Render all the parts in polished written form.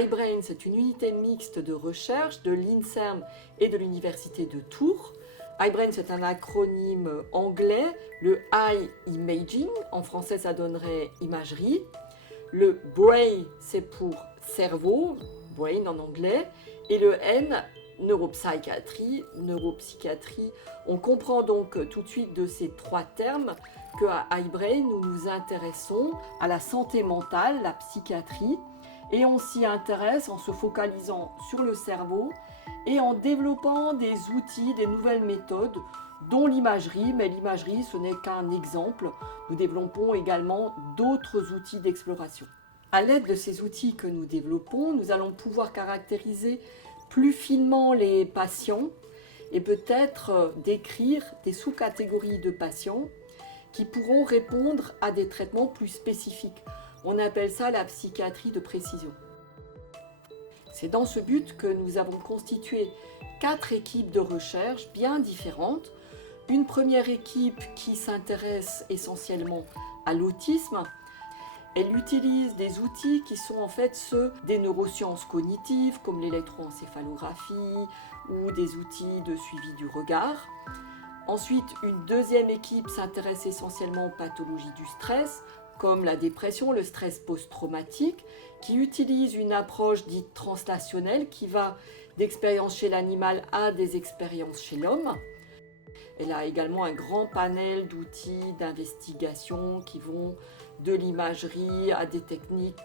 iBrain, c'est une unité mixte de recherche de l'INSERM et de l'Université de Tours. iBrain, c'est un acronyme anglais. Le I, imaging, en français ça donnerait imagerie. Le brain, c'est pour cerveau, brain en anglais. Et le N, neuropsychiatrie, neuropsychiatrie. On comprend donc tout de suite de ces trois termes qu'à iBrain, nous nous intéressons à la santé mentale, la psychiatrie, et on s'y intéresse en se focalisant sur le cerveau et en développant des outils, des nouvelles méthodes, dont l'imagerie, mais l'imagerie ce n'est qu'un exemple. Nous développons également d'autres outils d'exploration. À l'aide de ces outils que nous développons, nous allons pouvoir caractériser plus finement les patients et peut-être décrire des sous-catégories de patients qui pourront répondre à des traitements plus spécifiques. On appelle ça la psychiatrie de précision. C'est dans ce but que nous avons constitué 4 équipes de recherche bien différentes. Une première équipe qui s'intéresse essentiellement à l'autisme. Elle utilise des outils qui sont en fait ceux des neurosciences cognitives comme l'électroencéphalographie ou des outils de suivi du regard. Ensuite, une deuxième équipe s'intéresse essentiellement aux pathologies du stress comme la dépression, le stress post-traumatique, qui utilise une approche dite translationnelle qui va d'expériences chez l'animal à des expériences chez l'homme. Elle a également un grand panel d'outils d'investigation qui vont de l'imagerie à des techniques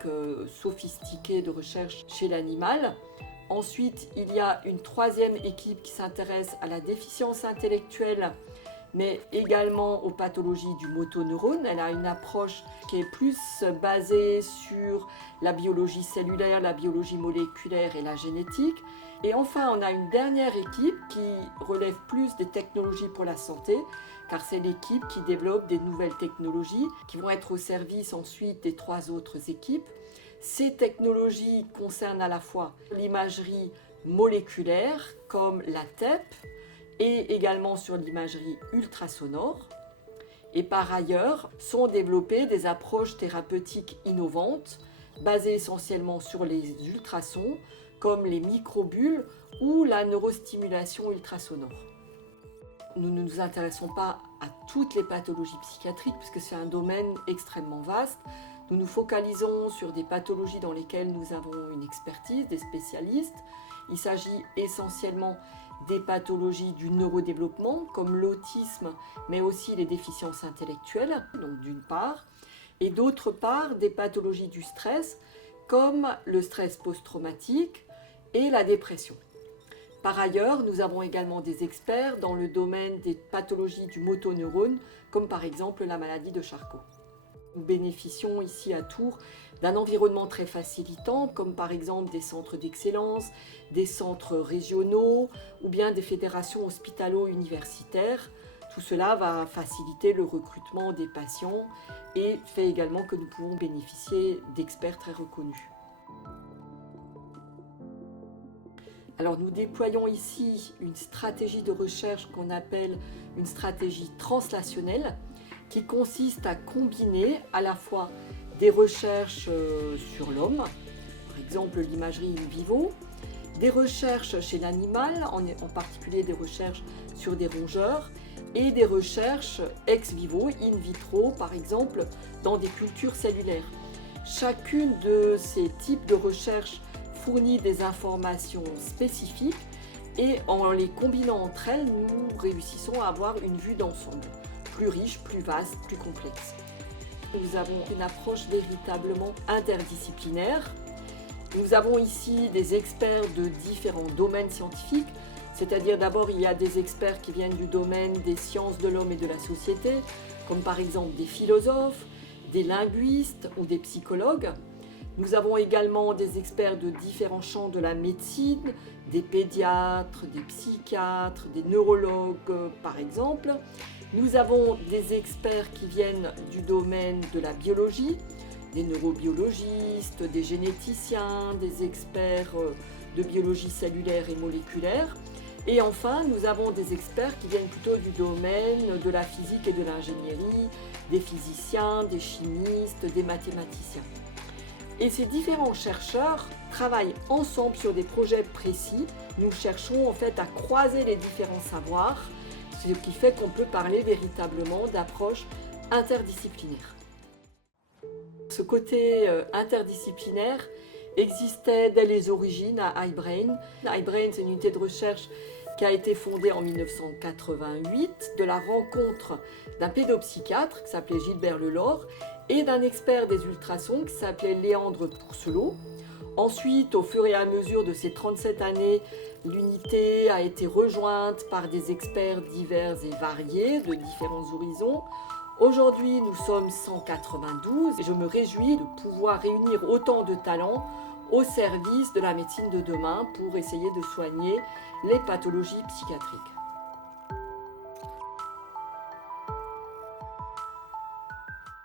sophistiquées de recherche chez l'animal. Ensuite, il y a une troisième équipe qui s'intéresse à la déficience intellectuelle, mais également aux pathologies du motoneurone. Elle a une approche qui est plus basée sur la biologie cellulaire, la biologie moléculaire et la génétique. Et enfin, on a une dernière équipe qui relève plus des technologies pour la santé, car c'est l'équipe qui développe des nouvelles technologies qui vont être au service ensuite des 3 autres équipes. Ces technologies concernent à la fois l'imagerie moléculaire, comme la TEP, et également sur l'imagerie ultrasonore. Et par ailleurs, sont développées des approches thérapeutiques innovantes, basées essentiellement sur les ultrasons, comme les microbules ou la neurostimulation ultrasonore. Nous ne nous intéressons pas à toutes les pathologies psychiatriques, puisque c'est un domaine extrêmement vaste. Nous nous focalisons sur des pathologies dans lesquelles nous avons une expertise, des spécialistes. Il s'agit essentiellement des pathologies du neurodéveloppement, comme l'autisme, mais aussi les déficiences intellectuelles, donc d'une part, et d'autre part des pathologies du stress, comme le stress post-traumatique et la dépression. Par ailleurs, nous avons également des experts dans le domaine des pathologies du motoneurone, comme par exemple la maladie de Charcot. Nous bénéficions ici à Tours d'un environnement très facilitant, comme par exemple des centres d'excellence, des centres régionaux ou bien des fédérations hospitalo-universitaires. Tout cela va faciliter le recrutement des patients et fait également que nous pouvons bénéficier d'experts très reconnus. Alors nous déployons ici une stratégie de recherche qu'on appelle une stratégie translationnelle qui consiste à combiner à la fois des recherches sur l'homme, par exemple l'imagerie in vivo, des recherches chez l'animal, en particulier des recherches sur des rongeurs, et des recherches ex vivo, in vitro, par exemple dans des cultures cellulaires. Chacune de ces types de recherches fournit des informations spécifiques et en les combinant entre elles, nous réussissons à avoir une vue d'ensemble, plus riche, plus vaste, plus complexe. Nous avons une approche véritablement interdisciplinaire. Nous avons ici des experts de différents domaines scientifiques, c'est-à-dire d'abord il y a des experts qui viennent du domaine des sciences de l'homme et de la société, comme par exemple des philosophes, des linguistes ou des psychologues. Nous avons également des experts de différents champs de la médecine, des pédiatres, des psychiatres, des neurologues par exemple. Nous avons des experts qui viennent du domaine de la biologie, des neurobiologistes, des généticiens, des experts de biologie cellulaire et moléculaire. Et enfin, nous avons des experts qui viennent plutôt du domaine de la physique et de l'ingénierie, des physiciens, des chimistes, des mathématiciens. Et ces différents chercheurs travaillent ensemble sur des projets précis. Nous cherchons en fait à croiser les différents savoirs, ce qui fait qu'on peut parler véritablement d'approche interdisciplinaire. Ce côté interdisciplinaire existait dès les origines à iBrain. iBrain, c'est une unité de recherche qui a été fondée en 1988 de la rencontre d'un pédopsychiatre qui s'appelait Gilbert Lelore et d'un expert des ultrasons qui s'appelait Léandre Pourcelot. Ensuite, au fur et à mesure de ces 37 années, l'unité a été rejointe par des experts divers et variés de différents horizons. Aujourd'hui, nous sommes 192 et je me réjouis de pouvoir réunir autant de talents au service de la médecine de demain pour essayer de soigner les pathologies psychiatriques.